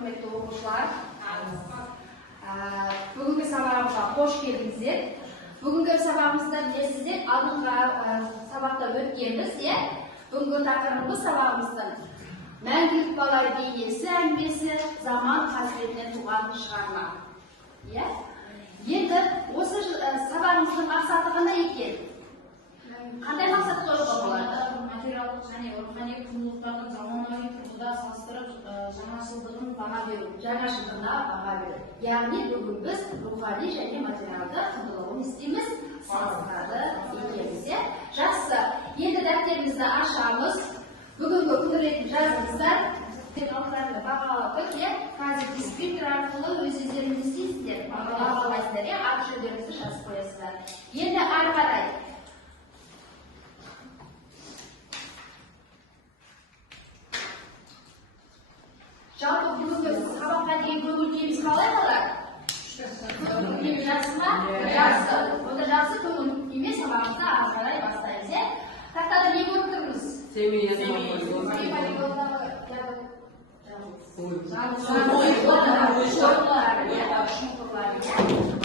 құрметті оқушылар. Бүгінгі сабағымызға қош келдіңіздер. Бүгінгі сабағымызда білесіздер, алдыңғы сабақта өткенбіз, бүгінгі тақырыбымыз сабағымыздың мәңгілік бала бейнесі әңгімесі заман қасіретінен туған шығарма. Енді осы сабағымыздың мақсаты қандай екен? Қандай мақсат қоюға болады? Материалдық және рухани құндылықтардың заманауи тұрғыда салыстырып жаңашылдығын баға беру. Жаңашылдығына баға беру. Яғни бүгін біз рухани және материалды құндылығын істейміз, салыстырады екенбіз. Жақсы. Енді дәптерімізді ашамыз. Бүгінгі күнделікті жазыңыздар. Алдарында бағалап қазір дискриптор арқылы өздеріңіз істейсіздер. Бағалайсыздар, аты жөндеріңізді жазып қоясыздар. Енді ары қарай. Жалпы бүгінгі сабаққа деген көңіл-күйіңіз қалай қалар? Көңіл-күйіңіз жақсы ма? Жақсы. Онда жақсы көңіл-күймен сабағымызды ары қарай бастаймыз. Тақтада не көріп тұрмыз? Семей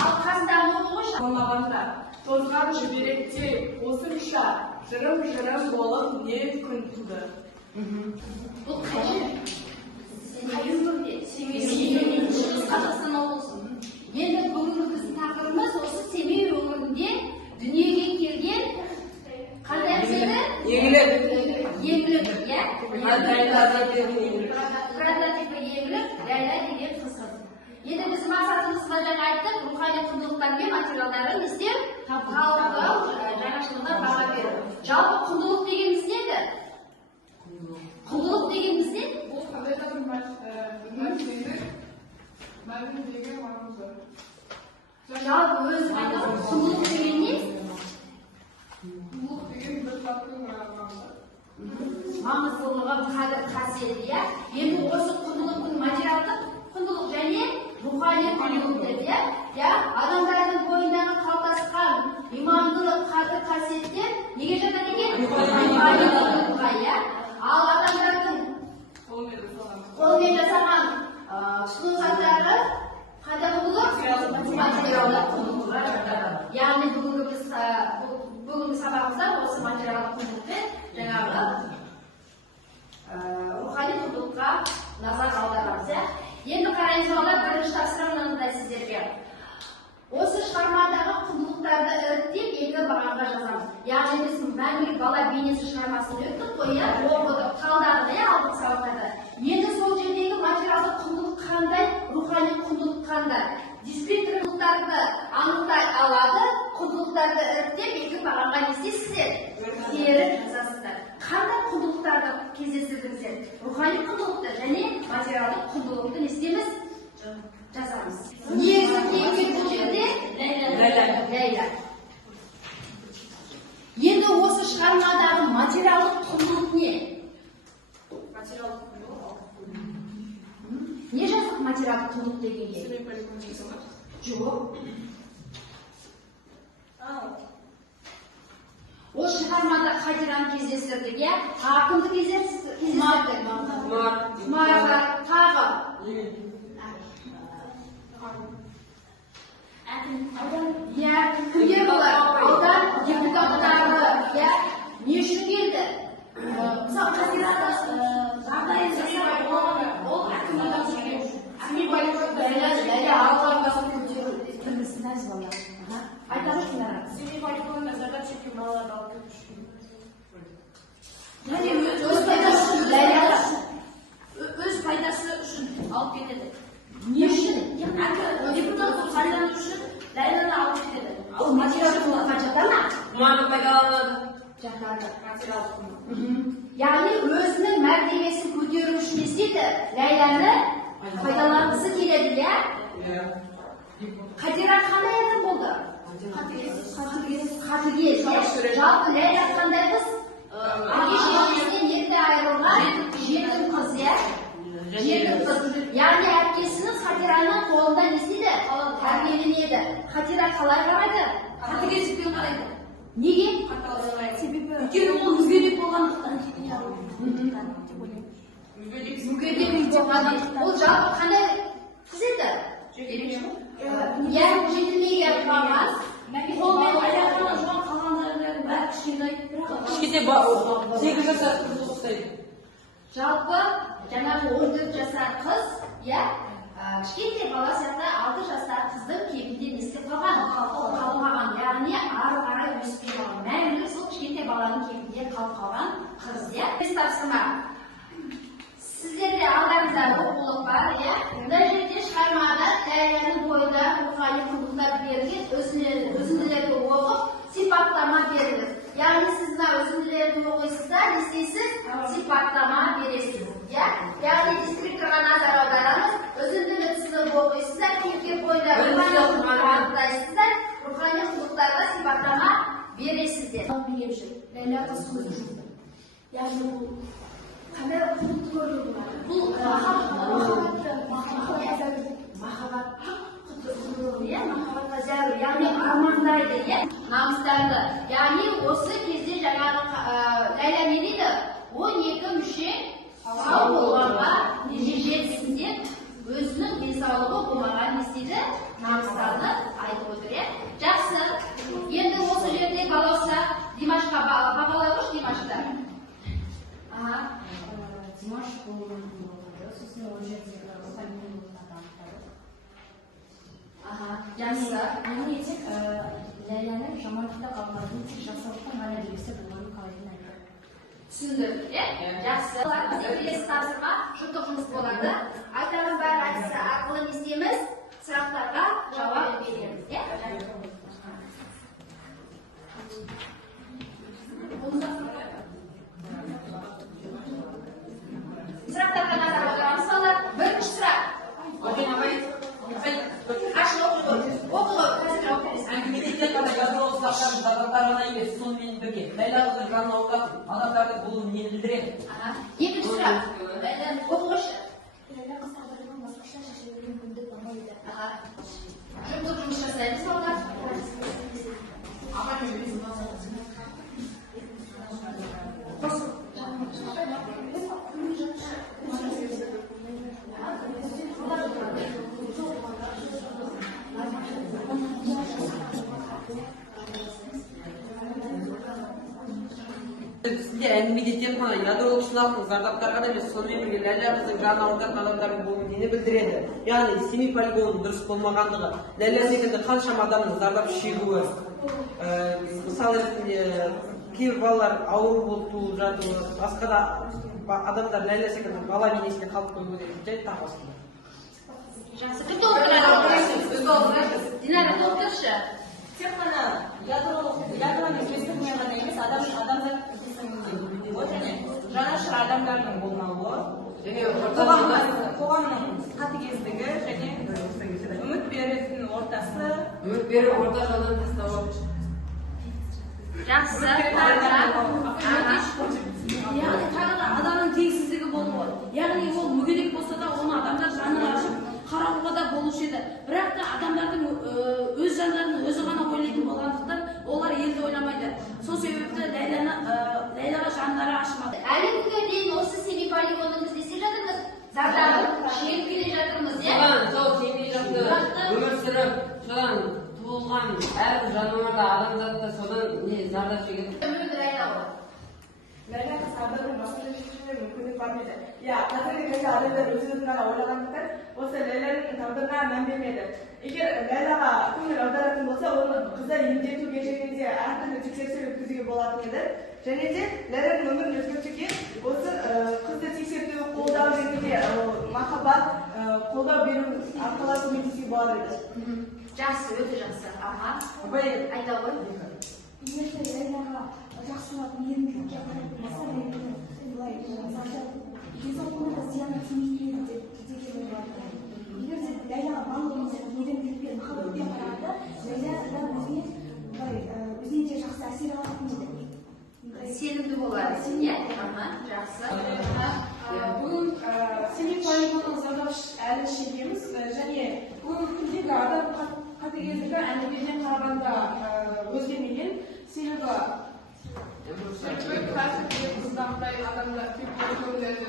Ал қасындағы оқушы болмағанда тозған жіберекте осынша жырым-жырым болып не күн туды. бұл қай Шығыс Қазақстан облысы. Енді бүгінгі біздің тақырыбымыз осы Семей өңірінде дүниеге келген қандай еді? Еңлік. Еңлік, Прототипі еңлік, Ләйла деген қыз. Енді біз мақсатымызға жаңа айттық, рухани құндылықтар мен материалдарын іздеп, талқылау, жаңашылдығына баға беру. Жалпы құндылық дегеніміз не еді? Құндылық дегеніміз не? Бұл қандай да бір мәлім деген маңызы. Жалпы өзі құндылық деген не? Құндылық деген бір заттың маңызы. Маңыздылығы, қадір, қасиеті, енді осы құндылықтың материалдық құндылық және рухани құндылық деп, адамдардың бойындағы қалыптасқан имандылық, қадір, қасиеттер неге жатады екен? Рухани құндылыққа, ал адамдардың қолмен жасаған сұлу заттары қандай құндылық? Материалдық құндылыққа жатады. Яғни бүгінгі сабағымызда осы материалдық құндылықпен жаңағы рухани құндылыққа назар аударамыз. Енді қараңыз балалар, бірінші тапсырма мынандай сіздерге. Осы шығармадағы құндылықтарды іріктеп екі бағанға жазамыз. Яғни біз мәңгілік бала бейнесі шығармасын өттік қой, оқыдық, талдадық, алдық сабақтарды. Енді сол жердегі материалдық құндылық қандай, рухани құндылық қандай? Дискриптор құндылықтарды анықтай алады, құндылықтарды іріктеп екі бағанға не істейсіздер? Теріп жазасыздар. Қандай құндылықтарды кездестірдіңіздер? Рухани құндылықты және материалдық құндылықты не істейміз? Жазамыз. Негізі кейіпкер бұл жерде Ләйла. Енді осы шығармадағы материалдық құндылық не? Материалдық құндылық. Не жаздық материалдық құндылық дегенге? Жоқ. Ол шығармада Қадираны кездестірдік, ақынды кездестірдік. Марға, тағы. Кімге болар? Аудан депутаттары, не үшін келді? Мысалы, Қадираны жағдайын жасап, ол әкімді жүрген. Семей полигонында Ләйла ауылдарын көтеру. Кімгісін әзі балар? Айтамыз кімдері? Семей полигонында зардап шеккен балаларды алып кетіп жүрген. Өз пайдасы үшін Ләйла Өз пайдасы үшін алып кетеді. не үшін? Депутат пайдалану үшін Ләйланы алып кетеді. Ол материалдық құндылыққа жатады ма? Құманды пайдаланады. Жатады. Материалдық құндылық. Яғни өзінің мәртебесін көтеру үшін не істейді? Ләйланы пайдаланғысы келеді, Қадира қандай адам болды? Қатыгез. Жалпы Ләйла қандай қыз? Әке-шешесінен ерте айырылған жетім қыз, жетім қыз. Яғни әкесінің Қадираның қолында не істейді? Тәрбиеленеді. Қадира қалай қарайды? Қатыгездікпен қарайды. Неге? Себебі өйткені ол мүгедек болғандықтан. Мүгедек Ол жалпы қандай қыз еді? Иә, жетілмеген қағаз. Қолмен аяғына жуан қалғандардың бәрі кішкентай. Кішкентай 8 жасар қыз ұқсайды. Жалпы жаңағы 14 жасар қыз, иә, кішкентай бала сияқты 6 жасар қыздың кейпінде есте қалмаған, яғни ары қарай өспей қалған. Мәңгілік сол кішкентай баланың кейпінде қалып қалған қыз, иә. Тапсырма. Сіздерде алдарыңызда оқулық бар, иә. Мына жерде шығармада Ләйләнің бойында рухани құндылықтар берілген, үзінділерді оқып, сипаттама беріңіз. Яғни сіз мына үзінділерді оқисыздар, не істейсіз? Сипаттама бересіз, иә. Яғни дискрипторға назар аударамыз, үзіндіні түсініп оқисыздар, кейіпке бойында рухани құндылықтар анықтайсыздар, рухани құндылықтарға сипаттама бересіздер. Ләйлә қыз көзі жұмды. Яғни бұл қандай құндылық көрді бұл? Бұл махаббатқа зәру, яғни армандайды, намыстарды. Яғни осы кезде жаңағы Ләйлә не дейді? 12 мүше сау болғанға жетсін деп өзінің денсаулығы болмаған не істейді? Намыстарды айтып отыр. Жақсы. Енді осы жерде балауса Димашқа бағалауыш Димашты. Димаш болған болды, сосын ол жердегі рухани құндылықтарды анықтады. Жақсы. Яғни тек Ләйләнің жамандықта қалмайтын, тек жақсылықтың ғана белгісі болғанын қалайтын айтады. Түсіндірді, жақсы. Бізде келесі тапсырма жұптық жұмыс болады. Айтарым бәрі әдісі арқылы не істейміз? Сұрақтарға жауап береміз. Сұрақтарға назар аударамыз. Мысалы, бірінші сұрақ. Әңгімеде ғана ядролық сұрақтардың зардаптарына емес, сонымен бірге Ләйлә қыздың жанын ауыртатын адамдардың болуы нені білдіреді? Екінші сұрақ. Оқығыш. Ләйлә қыз тағдырынан басқаша шешілген мүмкіндік болмайды. Жұптық жұмыс жасаймыз, балалар. Сіздер әңгімеде тек қана ядролық сынақтың зардаптары ғана емес, сонымен бірге Ләйлә қыздың жанын ауыртатын адамдардың болуы нені білдіреді? Яғни семей полигонының дұрыс болмағандығы, Ләйлә секілді қаншама адамның зардап шегуі, мысалы ретінде кейбір балалар ауру болып туылып жатуы, басқа да адамдар Ләйлә секілді бала бейнесінде қалып қоюы деген жайт тағы басқа. Жақсы. Динара, толықтыршы. Тек қана ядроның кесірінен ғана емес, адамзат және жанашыр адамдардың болмауы, қоғамның қатыгездігі және үміт беретін ортасы. Үміт беру орта жолдан тастауы. Жақсы. Яғни тағы да адамның теңсіздігі болуы. Яғни ол мүгедек болса да оны адамдар жанын ашып қарауға да болушы еді. Бірақ та адамдардың өз жандарын өзі ғана ойлайтын болғандықтан олар елді ойламайды. Сол себепті Ләйләға жандары ашымады. Әлі күнге дейін осы семей полигонын біз істеп жатырмыз. Зардабын шегіп келе жатырмыз, иә? Сол семей жақты өмір сүріп, содан туылған әрбір жануарда адамзатта содан зардап шегеді. Ләйлә қыз тағдырының басқаша шешуіне мүмкіндік бар еді. Иә, қазіргі кезде адамдар өз-өзін ғана ойлағандықтан осы Ләйләнің тағдырына мән бермеді. Егер Ләйләға көңіл аударатын болса, оны қызды емдетуге және де әртүрлі тексерістер өткізуге болатын еді. Және де Ләйләнің өмірін өзгертуге осы қызды тексерту, қолдау және де махаббат, қолдау беру арқылы көмектесуге болады еді. Жақсы, өте жақсы. Айта ғой. Егер Ләйләға жақсылап мейірімділікке қарайтын болса, былай денсаулығына зияны тимейді деген ой бар. Егер де Ләйләға барлығымыз мейірімділікпен, махаббатпен қарағанда, Ләйлә өзіне де жақсы әсер алатын еді. Сенімді болады, иә? Жақсы. Бүгін семей полигонының зардап әлі шегеміз және бүгінгі күндегі адам қатыгездігі әңгімеден қарағанда өзгермеген. Себебі қазіргі қыздағыдай адамдар көңілдерді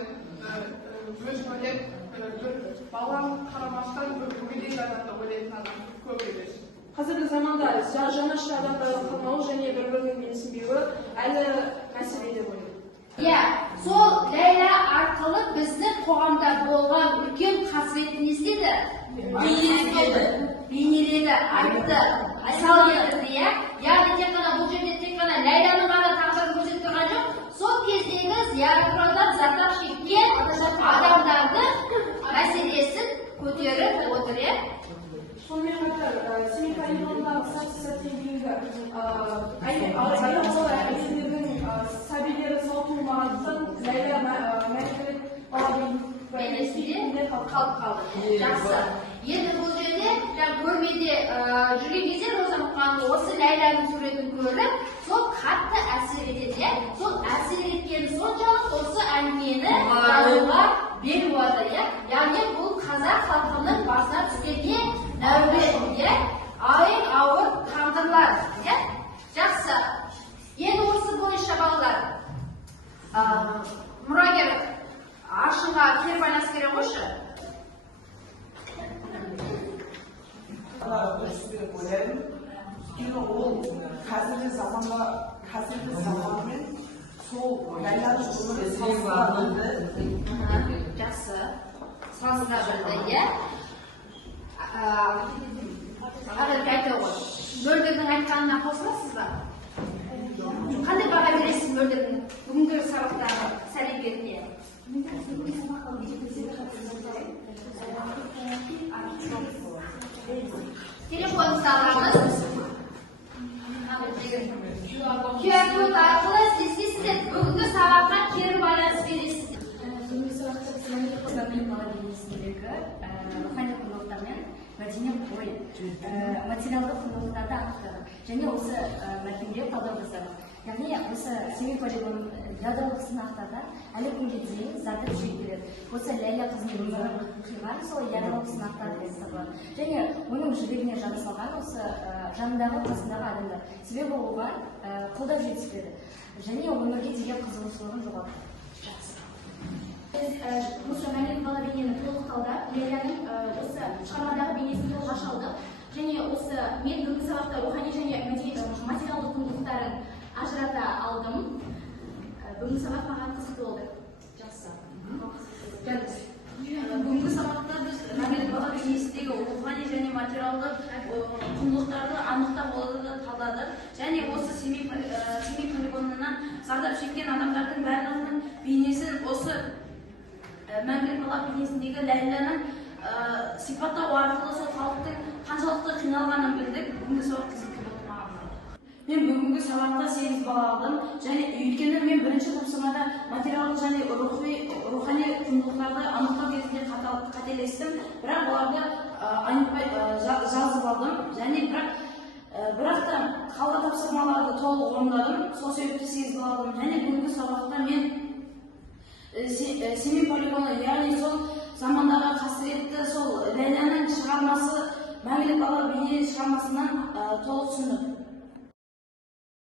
өз бөлек bir баланы қарамастан мүгедек адамды ойлайтын адам көп емес. Қазіргі заманда жанашыр адамдардың қалмауы және бір-бірінің менсінбеуі әлі мәселе деп ойлаймын. Иә, сол Ләйла арқылы біздің қоғамда болған үлкен қасіретті не істеді? Бейнеледі, айтты, мысал келтірді, иә. Яғни тек қана бұл жерде тек қана Ләйланың ғана тағдырын көрсетіп тұрған жоқ, сол кездегі зиратурадан зардап шеккен адамдардың мәселесін көтеріп отыр, иә. Сонымен қатар семей полигонындағы сәтсіздіктен кейінгі әйелдердің сәбилері сау туылмағандықтан Ләйла мәңгілік бала бейнесінде қалып қалды. Жақсы. Енді бұл жерде көрмеде жүрген кезде Роза Мұқанова осы Ләйланың суретін көріп, сол қатты әсер етеді. Сол әсер еткені соншалық осы әңгімені жазуға беріп отыр. Яғни бұл қазақ халқының басына түскен нәубет, ең ауыр тағдырлар. Жақсы. Енді осы бойынша балалар мұрагер Аршынға кері байланыс бере қойшы. дұрыс деп ойлаймын. Өйткені ол қазіргі заманмен сол Ләйланың өмірі салыстыра білді. Жақсы. Салыстыра білді, иә. Ағайын айта ғой. Мөлдірдің айтқанына қосыласыз ба? Қандай баға бересіз Мөлдірдің бүгінгі сабақтағы сәлемгеріне? Телефоныңызды аламыз. QR-код арқылы сіздер бүгінгі сабаққа кері байланыс бересіздер. Бүгінгі сабақта мәдени бала бейнесіндегі рухани құндылықтар мен мәдени материалдық құндылықтарды анықтады. Және осы мәтінге талдау жасады. Яғни осы семей полигон ядролық сынақтарда әлі күнге дейін зардап шеккендер. Осы Ләйла қыздың өмірін қиған сол ядролық сынақтар деп табылады. Және оның жүрегіне жаны салған осы жанындағы қасындағы адамдар. Себебі оған қолдау жетіспеді. Және өмірге деген қызығушылығын жоғалтты. Осы мәдени бала бейнені толықтауда Ләйланың осы шығармадағы бейнесін толық аша алдық. Және осы мен бүгінгі сабақта рухани және материалдық құндылықтарын ажырата алдым. Бүгінгі сабақ маған қызықты болды. Жақсы. Бүгінгі сабақта біз мәңгілік бала бейнесіндегі рухани және материалдық құндылықтарды анықтап оларды талдадық. Және осы семей полигонынан зардап шеккен адамдардың барлығының бейнесін осы мәңгілік бала бейнесіндегі Ләйланың сипаттау арқылы сол халықтың қаншалықты қиналғанын білдік. Бүгінгі сабақ қызықты болды маған. Мен бүгінгі сабақта 8 бала алдым. Және өйткені мен бірінші тапсырмада материалдық және рухани құндылықтарды анықтау кезінде қателестім. Бірақ оларды жазып алдым. Және бірақ та қалған тапсырмаларды толық орындадым. Сол себепті 8 бала алдым. Және бүгінгі сабақта мен семей полигоны, яғни сол замандағы қасіретті сол Ләйланың шығармасы мәңгілік бала бейне шығармасынан толық түсіндім.